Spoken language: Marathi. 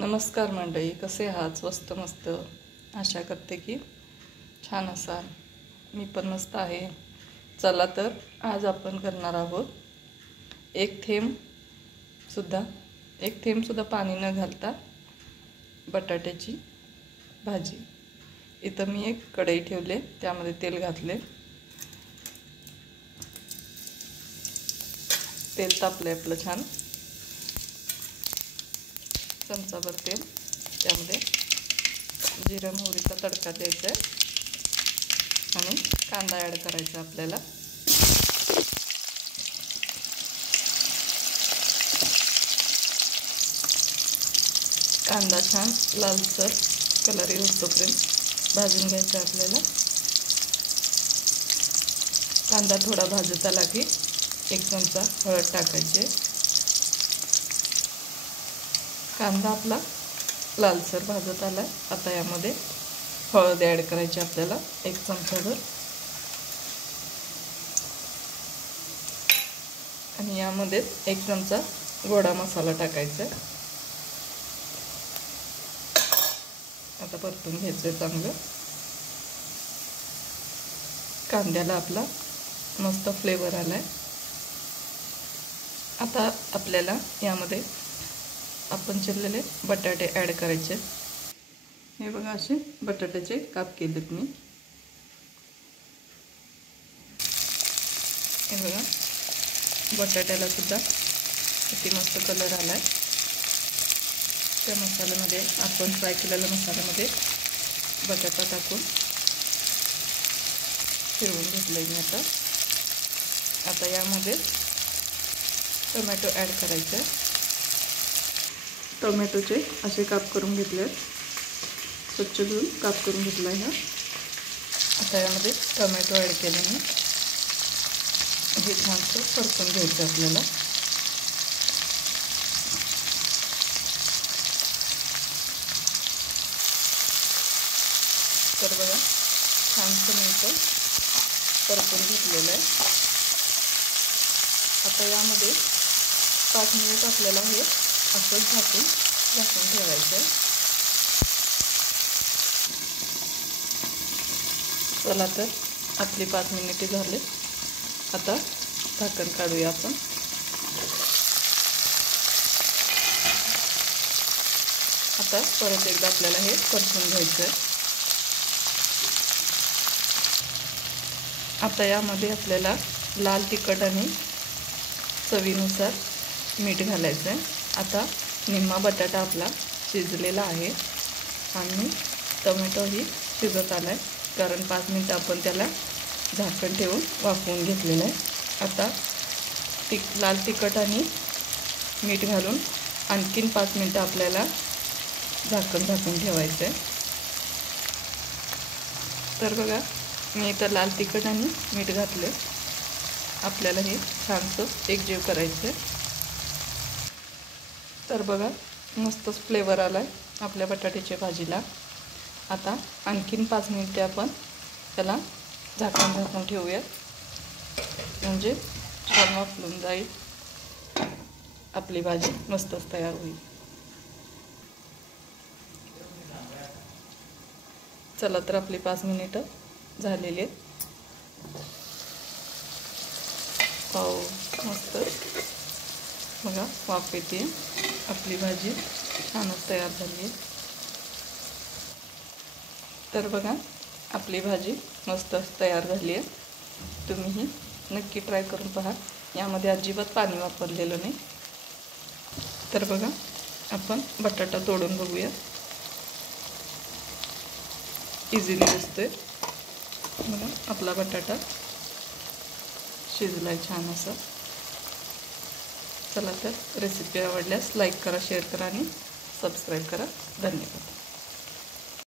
नमस्कार मंडळी, कसे आहात? स्वस्त मस्त आशा करते की छान असाल. मी पण मस्त आहे. चला तर आज आपण करणार आहोत एक थेंब सुद्धा पाणी न घालता बटाट्याची भाजी. इथं मी एक कढई ठेवले, त्यामध्ये तेल घातले. तेल तापले आपलं छान. चमचाभर तेल, त्यामध्ये जिरा मोहरीचा तडका द्यायचा आहे आणि कांदा ॲड करायचा आपल्याला. कांदा छान लालसर कलर येऊपर्यंत भाजून घ्यायचा आपल्याला. कांदा थोडा भाजत आला की 1 चमचा हळद टाकायचे. कांदा आपला लालसर भाजत आला. आता यामध्ये हळद ॲड करायची आपल्याला 1 चमचाभर आणि यामध्ये 1 चमचा गोडा मसाला टाकायचा. आता परतून घ्यायचं चांगलं. कांद्याला आपला मस्त फ्लेवर आलाय. आता आपल्याला यामध्ये आपण चिरलेले बटाटे ॲड करायचे. हे बघा, असे बटाट्याचे काप केलेत मी. हे बघा, बटाट्याला सुद्धा किती मस्त कलर आलाय. त्या मसाल्यामध्ये आपण फ्राय केलेल्या मसाल्यामध्ये बटाटा टाकून फिरवून घेतलंय मी. आता यामध्ये टोमॅटो ॲड करायचे. टोमॅटोचे असे काप करून घेतले, स्वच्छ धुवून काप करून घेतला आहे. आता यामध्ये टोमॅटो ॲड केले मी. हे छानसं परतून घ्यायचं आपल्याला. तर बघा, छानसं मी इथं परतून घेतलेलं आहे. आता यामध्ये 5 मिनिट आपल्याला हे असंच झाकून ठेवायचं आहे. चला तर आपली 5 मिनिटे झाले. आता झाकण काढूया आपण. आता परत एकदा आपल्याला हे परतून घ्यायचं आहे. आता यामध्ये आपल्याला लाल तिखट आणि चवीनुसार मीठ घालायचं आहे. आता निम्मा बटाटा आपला शिजलेला आहे आणि टोमॅटोही शिजत आला आहे, कारण 5 मिनिटं आपण त्याला झाकण ठेवून वाफवून घेतलेलं आहे. आता लाल तिखट आणि मीठ घालून आणखीन 5 मिनिटं आपल्याला झाकून ठेवायचं आहे. तर बघा, मी इथं लाल तिखट आणि मीठ घातले. आपल्याला हे छानसं एकजीव करायचं आहे. तर बघा, मस्तच फ्लेवर आला आहे आपल्या बटाट्याच्या भाजीला. आता आणखीन 5 मिनिटे आपण त्याला झाकून ठेवूया, म्हणजे छान वाफलून जाईल. आपली भाजी मस्तच तयार होईल. चला तर आपली 5 मिनिटं झालेली आहेत. पाव मस्त बघा, वाफ येते. आपली भाजी छानच तयार झाली आहे. तर बघा, आपली भाजी मस्त तयार झाली आहे. तुम्हीही नक्की ट्राय करून पहा. यामध्ये अजिबात पाणी वापरलेलं नाही. तर बघा, आपण बटाटा तोडून बघूया. इझिली दिसतोय. बघा, आपला बटाटा शिजलाय छान असं. चला तर रेसिपी आवडल्यास लाईक करा, शेअर करा आणि सबस्क्राईब करा. धन्यवाद.